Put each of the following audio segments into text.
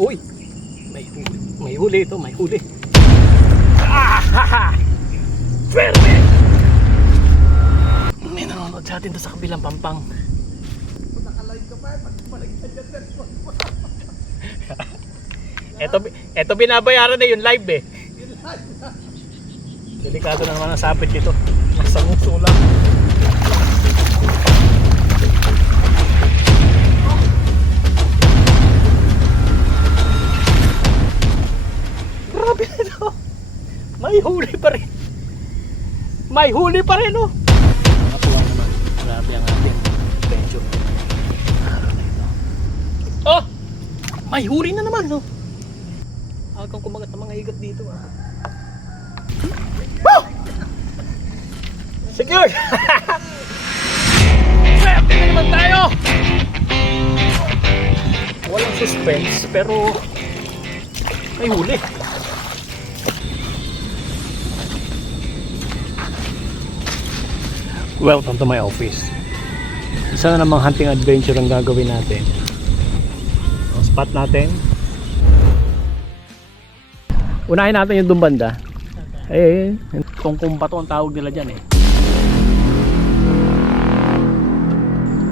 Uy! May huli. May huli ito, may huli. Ah! Ha, ha! Swerte! May nanonood sa atin to sa kabilang pampang. Ito, ito binabayaran na yung live eh. Delikado na naman ang sapit dito. Nasa May huli pa rin. May huli pa rin oh. Natuwa naman. Grabe ang ating adventure. Oh! May huli na naman no. Agang kumagat ng mga higat dito ah. Woo! Secured! Swerte na naman tayo! Walang suspense pero may huli. Welcome to my office. Isa na namang hunting adventure ang gagawin natin. Ang spot natin. Unahin natin yung dumbanda. Eh, tungkong bato ang tawag nila dyan eh.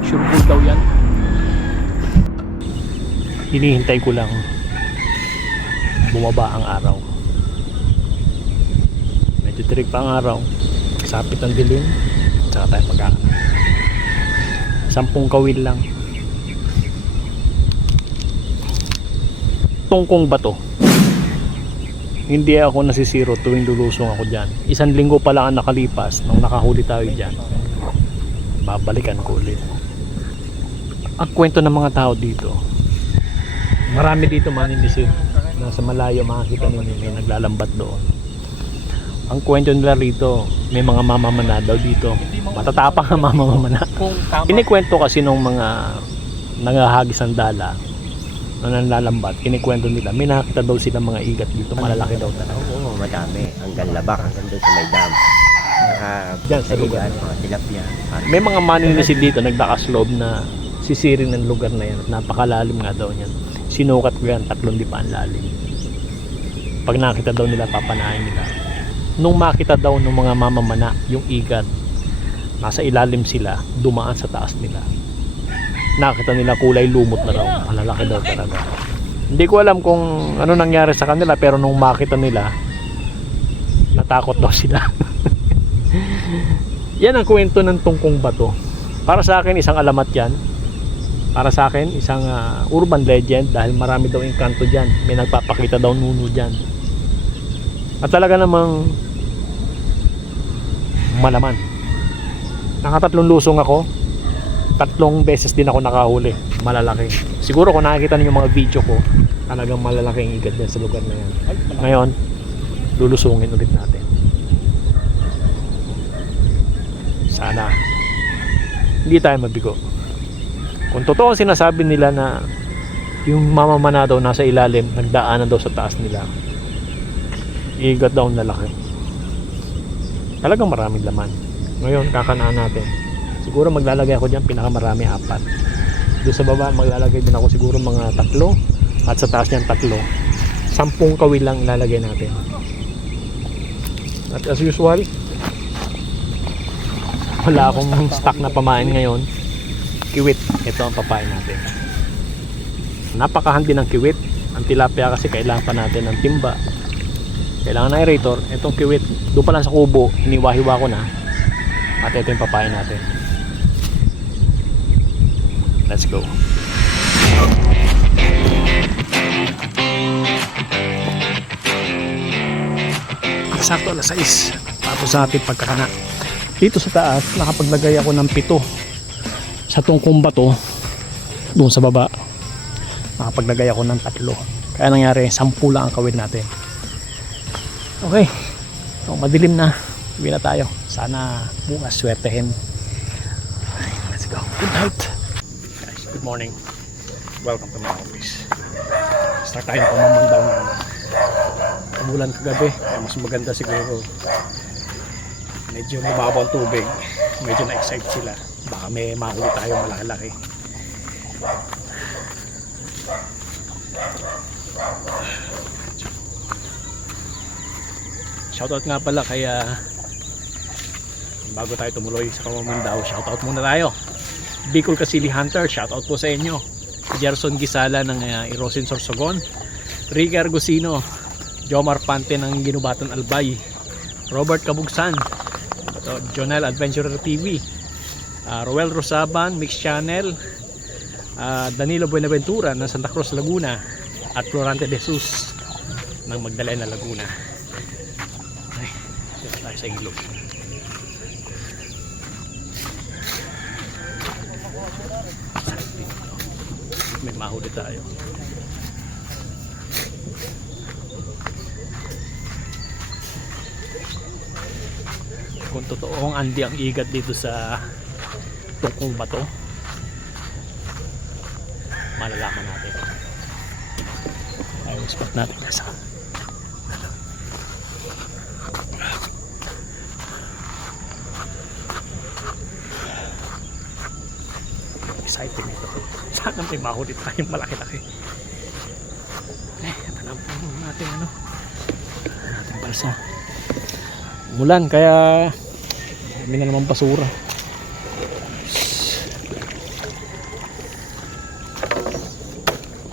Sure daw yan. Hinihintay ko lang bumaba ang araw. Medyo tirik pa ang araw. Sapit ang dilim. Tsaka tayo pagka Sampung kawil lang. Tungkong bato. Hindi ako nasisiro tuwing lulusong ako dyan. Isang linggo pa lang ang nakalipas nung nakahuli tayo dyan. Babalikan ko ulit. Ang kwento ng mga tao dito. Marami dito maninisid. Nasa malayo makikita ninyo may naglalambat doon. Ang kwento nila rito, may mga mamamana daw dito. Matatapang ang mamamana. Kinikwento kasi nung mga nangahagis ng dala na nanlalambat, kinikwento nila, may nakita daw sila mga igat dito, malalaki daw talaga. Oo, madami. Hanggang labak, hanggang doon sa may dam. Saka, Diyan sa lugar. mga tilapia. May mga maninisid dito, nagdakasloob na sisirin ng lugar na yan napakalalim nga daw niyan. Sinukat ko yan, tatlong di pa ang lalim. Pag nakita daw nila, papanahin nila. Nung makita daw ng mga mamamana, yung igat, nasa ilalim sila, dumaan sa taas nila. Nakita nila kulay lumot na raw, malalaki daw talaga. Hindi ko alam kung ano nangyari sa kanila, pero nung makita nila, natakot daw sila. Yan ang kwento ng tungkong bato. Para sa akin, isang alamat yan. Para sa akin, isang ah, urban legend dahil marami daw engkanto dyan. May nagpapakita daw nuno dyan. At talaga namang malaman. Nakatatlong lusong ako. Tatlong beses din ako nakahuli. Malalaki. Siguro kung nakikita niyo mga video ko, talagang malalaking igat din sa lugar na yan. Ngayon, lulusungin ulit natin. Sana hindi tayo mabigo. Kung totoo ang sinasabi nila na yung mamamana daw nasa ilalim, nagdaanan daw sa taas nila. Igat daw ang lalaki. Talagang maraming laman. Ngayon, kakanaan natin. Siguro maglalagay ako dyan, pinakamarami, apat. Doon sa baba, maglalagay din ako siguro mga tatlo. At sa taas niyan, tatlo. Sampung kawil lang ilalagay natin. At as usual, wala akong stock na pamain ngayon kiwit ito ang papain natin napakahandi ng kiwit ang tilapia kasi kailangan pa natin ng timba kailangan ng aerator itong kiwit doon pa lang sa kubo hiniwa-hiwa ko na. At ito yung papain natin. Let's go. Sakto alas 6 tapos sa ating pagkakana. Dito sa taas nakapaglagay ako ng pito. Sa tungkong bato doon sa baba nakapaglagay ako ng tatlo. Kaya nangyari sampu lang ang kawin natin okay. So, madilim na. Uwi na tayo. Sana bukas swertehin. Okay, let's go. Good night. Guys good morning. Welcome to my office. Start tayo pamamandaw ng umulan kagabi. Kaya mas maganda siguro. Medyo mababaw ang tubig. Medyo na-excite sila. Baka may mahuli tayo malaki Shoutout nga pala kay ah, bago tayo tumuloy sa pamamandaw, shoutout muna tayo. Bicol Casili Hunter, shoutout po sa inyo. Gerson Gisala ng uh, Irosin Sorsogon. Ricky Argusino, Jomar Pante ng Ginubatan Albay. Robert Kabugsan, ito, Jonel Adventurer TV. ah, Roel Rosaban, Mix Channel. ah, Danilo Buenaventura ng Santa Cruz, Laguna. At Florante de Jesus ng Magdalena, Laguna. Sa ilog. May mahuli tayo. Kung totoong andi ang igat dito sa tungkong bato, malalaman natin. Ayun, spot natin nasa. Exciting ito. Sana may mahuli tayong malaki-laki. Eh, ito na po natin ano. Natin balsa. Mulan, kaya kami na naman basura.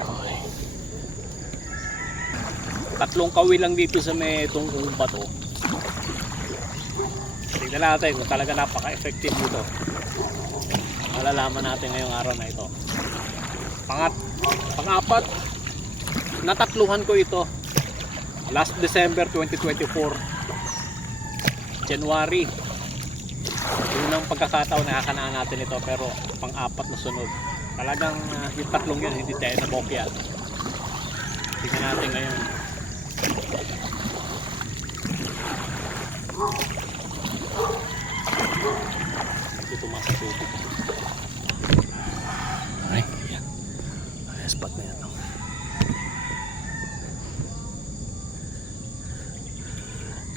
Okay. Tatlong kawi lang dito sa may tungkong bato. Tignan natin kung talaga napaka-effective nito. Malalaman natin ngayong araw na ito. Pangat, pangapat, natatluhan ko ito. Last December 2024. January. Unang pagkakataon nakakanaan natin ito pero pang-apat na sunod. Talagang ah, yung tatlong yun hindi tayo nabokya. Tingnan natin ngayon. Medyo tumaas sa tubig. Ay, yan. Ay, spot na yan. oh.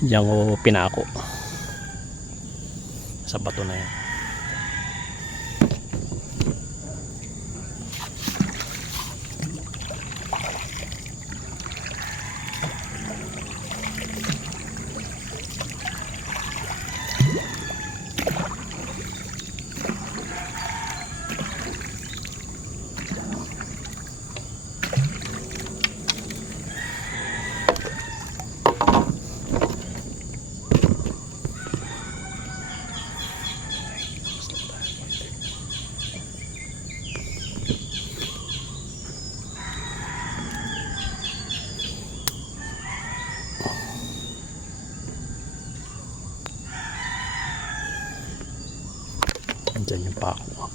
Diyan ko pinako. Sa bato na yan. Andyan yung pako.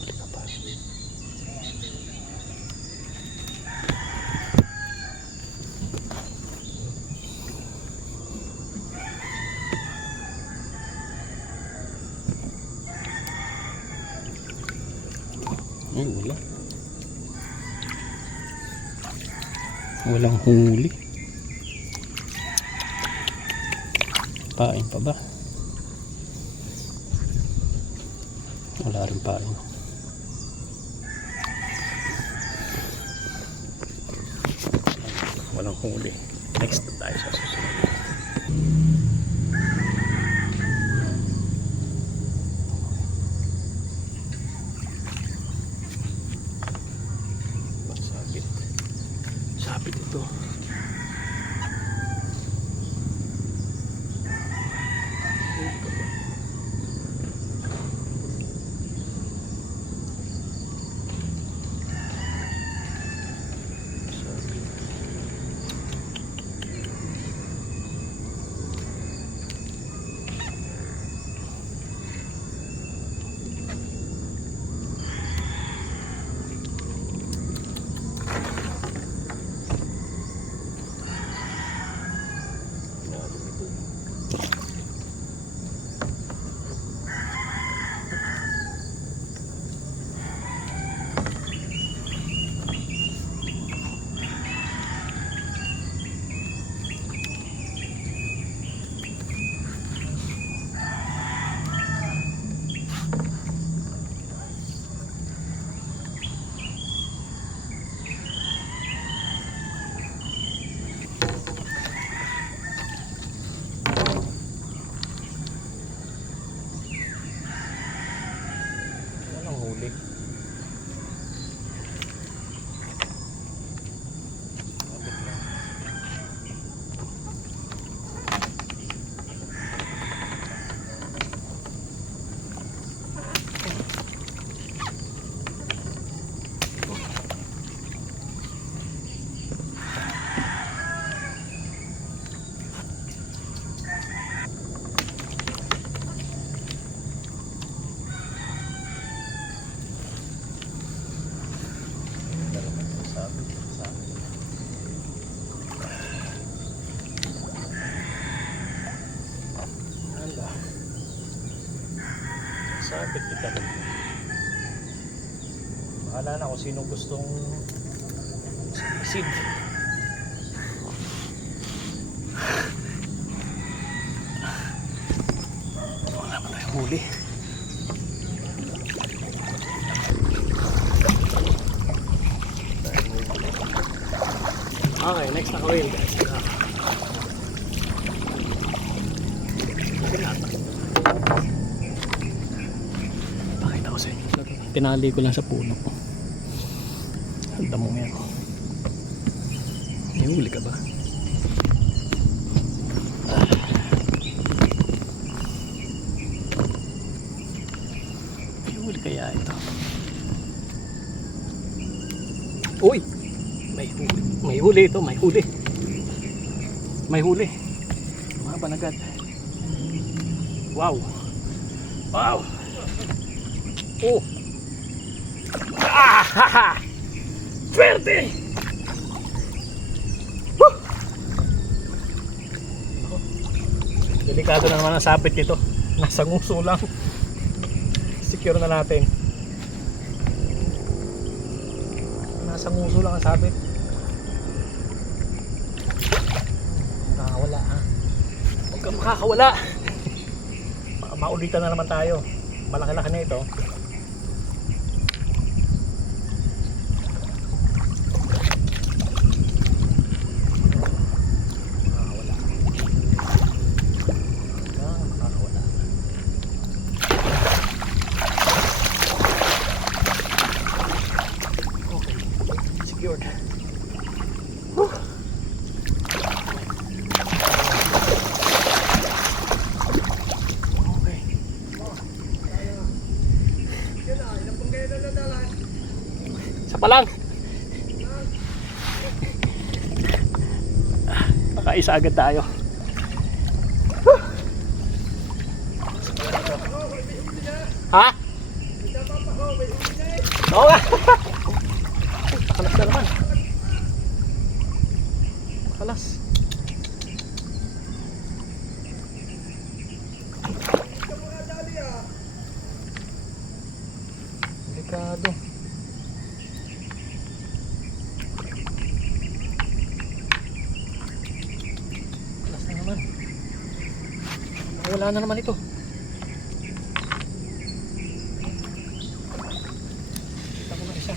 Halika pa. Ay, wala. Walang huli. Pain pa ba? Wala rin pain. Walang huli. Next tayo sa susunod. Sinong gustong seed. Wala pa tayong huli. Okay, next na kawin guys. Pakita ko ko lang sa puno. Ang damo yan. May ka ba? May huli kaya ito? Uy! May huli. May huli ito. May huli. May huli. Mga banagad. Wow! Wow! Oh! Ah! Ha, ha! Swerte! Woo! Nako. Delikado na naman ang sabit nito. Nasa nguso lang. Secure na natin. Nasa nguso lang ang sabit. Makakawala ha. Huwag kang makakawala. Maulitan na naman tayo. Malaki-laki na ito. Makakawala. Ah, makakawala. Okay. Secured. Whew. Okay. Isa pa lang. Nakaisa agad tayo. Whew. Ha? Oo nga. Makalas na naman. Makalas. Delikado. Makalas na naman. Wala na naman ito. Kita ko na isa.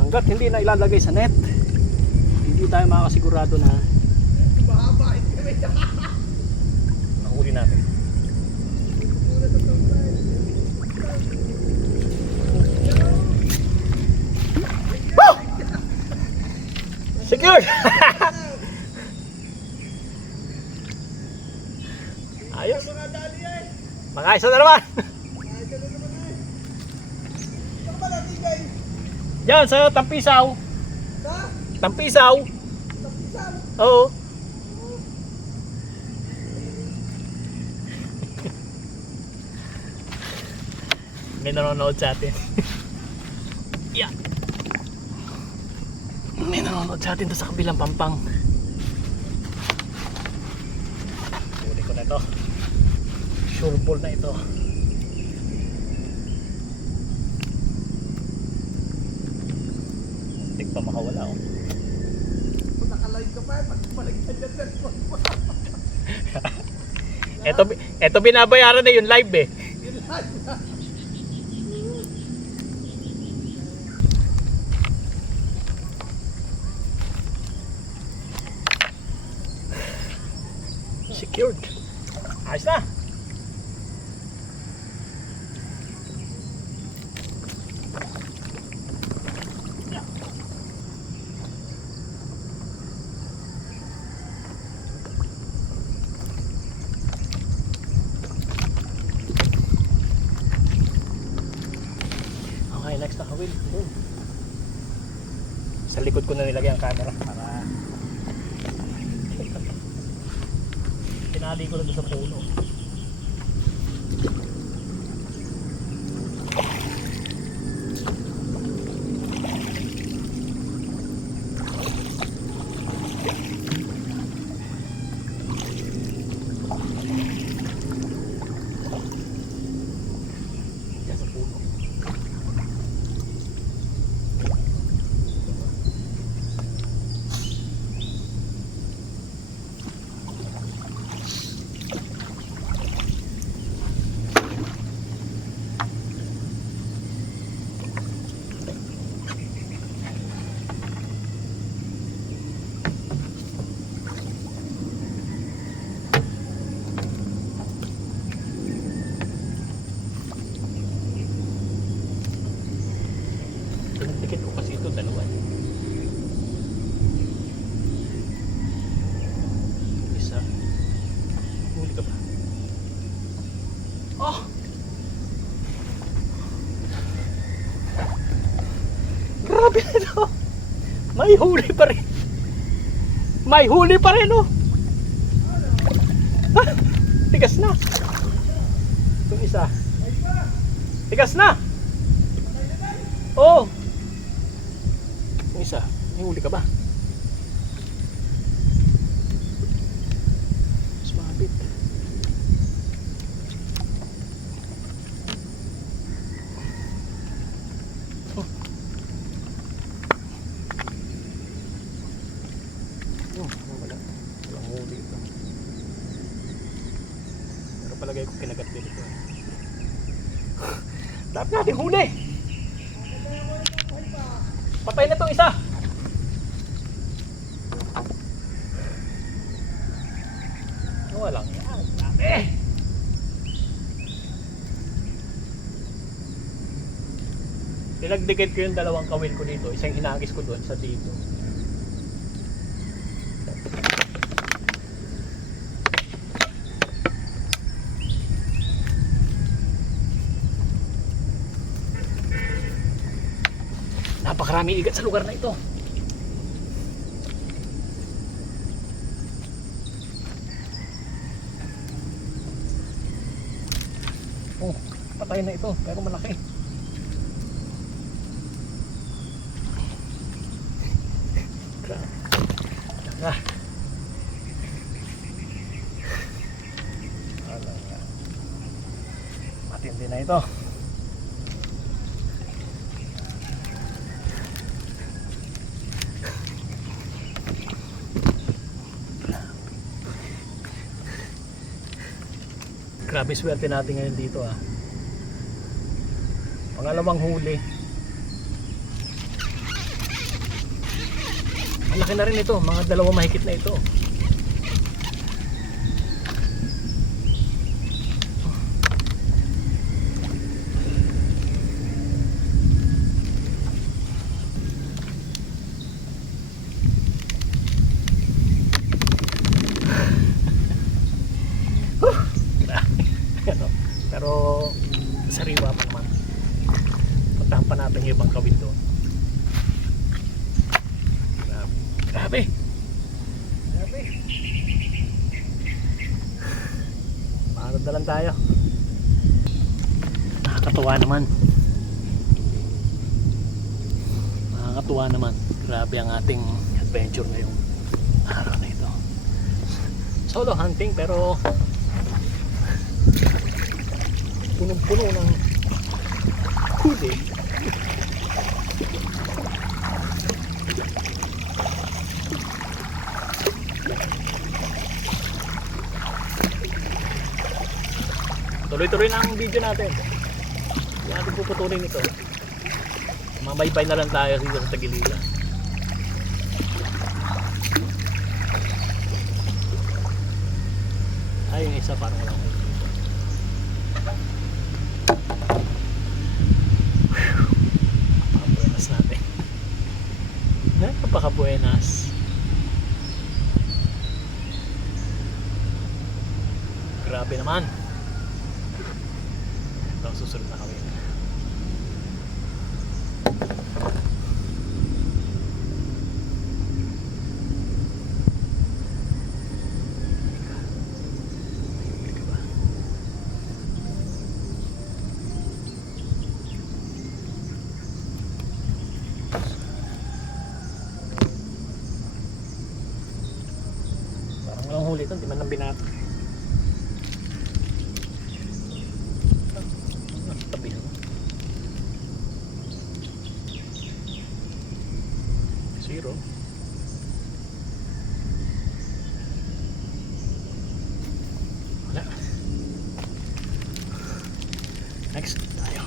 Hanggat hindi na ilalagay sa net, tayo makakasigurado na nahuli natin. Woo! Secured! Ayos. Mga isa na naman. Yan, sa Tampisaw. Tampisaw. Oo. May nanonood sa atin. yeah. May nanonood sa atin doon sa kabilang pampang. Huli ko na ito. Sure ball na ito. Hindi pa makawala oh. Ka pa, pagpaligtad yung cellphone mo. Ito, ito binabayaran na yung live eh. ko na nilagay ang camera para tinali ko na sa puno. May huli pa rin oh! Ah, tigas na! Itong isa. Tigas na! Oh. Yung isa, may huli ka ba? Mas mabit. Oh. Oh, wala. Walang huli ito. Pero palagay ko kinagat din ito. Dapat natin huli! Patay na tong isa. Walang yan. Grabe. Pinagdikit ko yung dalawang kawil ko dito. Isang hinagis ko doon sa dito. Napakarami igat sa lugar na ito. Oh, patay na ito, pero malaki. Grabe. Ah. Wala nga. Matindi na ito. Grabe swerte natin ngayon dito ah. Pangalawang huli. Malaki na rin ito, mga dalawa mahigit na ito. ano, pero sariwa pa naman. Puntahan pa natin yung ibang kawil doon. Grabe. Grabe. Grabe. Paano dalan tayo? Nakakatuwa naman. Nakakatuwa naman. Grabe ang ating adventure ngayong araw na ito. Solo hunting pero punong-puno ng huli. Tuloy-tuloy na ang video natin. Hindi natin puputulin ito. Mamaybay na lang tayo dito sa Tagiliran. Ay, yung isa parang huli. Napaka-buenas natin. Napaka-buenas. Grabe naman. Ito ang susunod na kawin. Walang huli ito, di man lang binat. Ah, tabi no? Zero. Wala. Next tayo.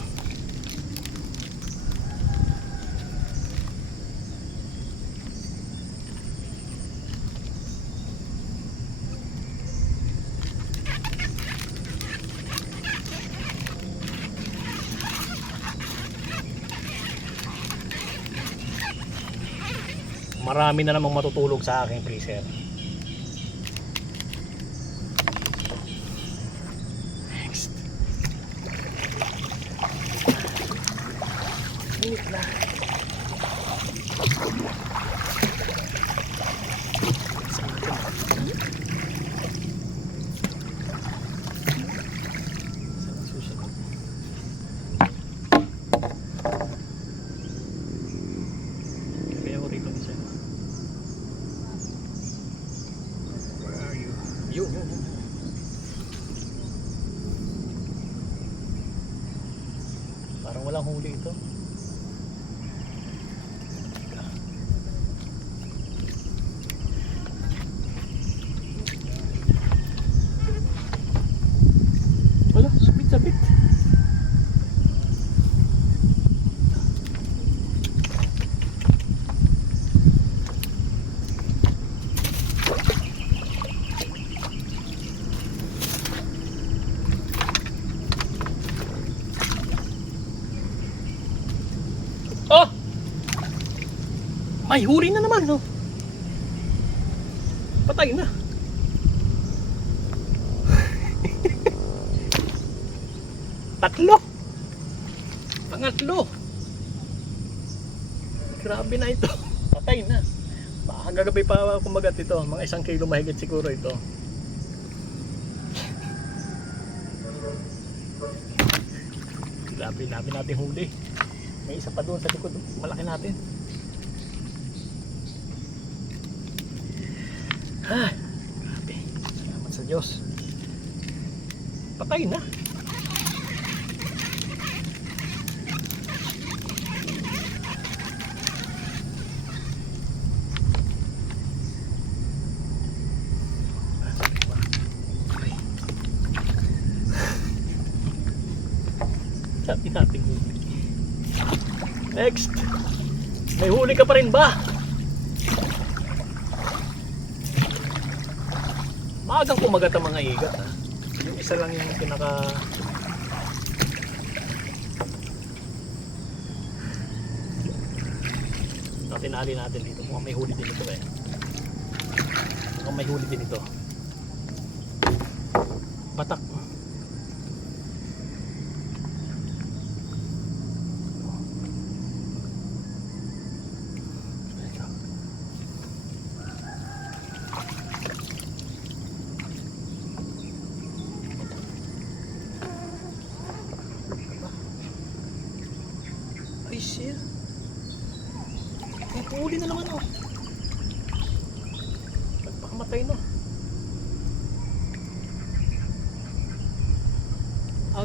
Marami na namang matutulog sa aking freezer. Next. Init na. Sa atin. Sa susunod. Kaya ako rito isa. Where are you? Yun, yun, yun. Parang walang huli ito. Wala, sabit-sabit. Oh! May huli na naman, no? Patay na. Tatlo. Pangatlo. Grabe na ito. Patay na. Baka gagabi pa kumagat ito. Mga isang kilo mahigit siguro ito. Grabe, labi natin huli. May isa pa doon sa likod. Malaki natin. Ah, grabe. Salamat sa Diyos. Patay na. Sabi natin. Next. May huli ka pa rin ba? Kumagat ang mga igat ha. Yung isa lang yung pinaka Ito, tinali natin dito. Mukhang may huli din ito eh. Mukhang may huli din ito. Batak. Ito. Ay, shit. May huli na naman oh. Nagpakamatay na.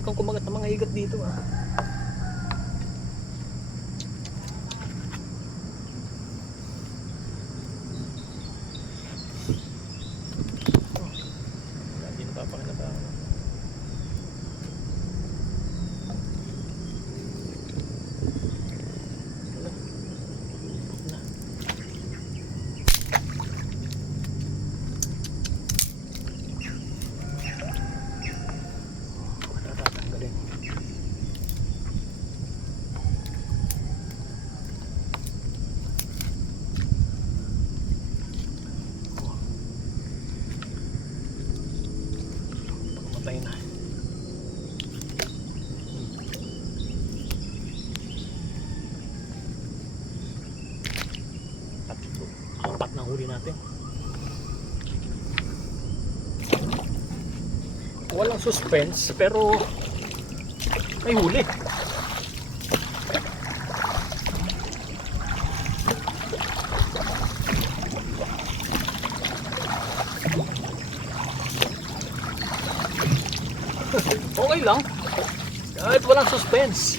Agang kumagat ng mga higat dito ah. Oh, wala, Hindi napapakinabang. huli natin. Walang suspense pero may huli. Okay lang. Kahit walang suspense.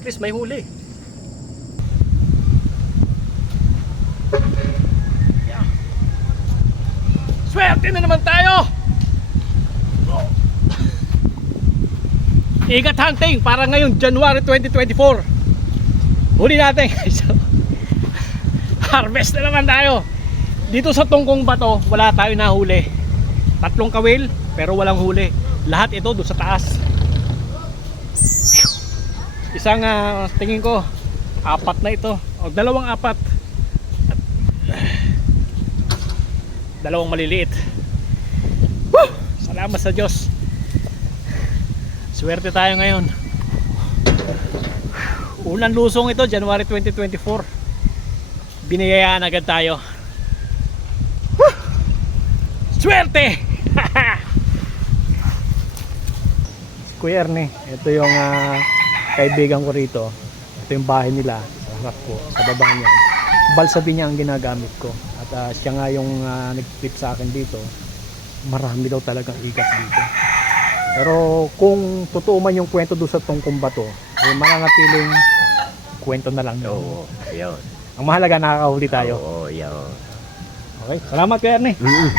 At least may huli. Swerte na naman tayo! Ikat hunting para ngayong January 2024. Huli natin guys. Harvest na naman tayo. Dito sa tungkong bato, wala tayo nahuli. Tatlong kawil, pero walang huli. Lahat ito doon sa taas. Isang ah, tingin ko, apat na ito. O dalawang apat. At, dalawang maliliit. Woo! Salamat sa Diyos. Swerte tayo ngayon. Unang lusong ito, January 2024. Biniyayaan agad tayo. Woo! Swerte! Kuya Erne, ito yung ah, kaibigan ko rito. Ito yung bahay nila sa harap ko, sa baba niya. Balsabi niya ang ginagamit ko. At ah, siya nga yung uh, nag-tip sa akin dito. Marami daw talagang ikat dito. Pero kung totoo man yung kwento doon sa tungkong bato, eh mananatiling kwento na lang. Oo, yun. Ang mahalaga nakakahuli tayo. Oo, yun. Okay, salamat Kuya Erne. Mm.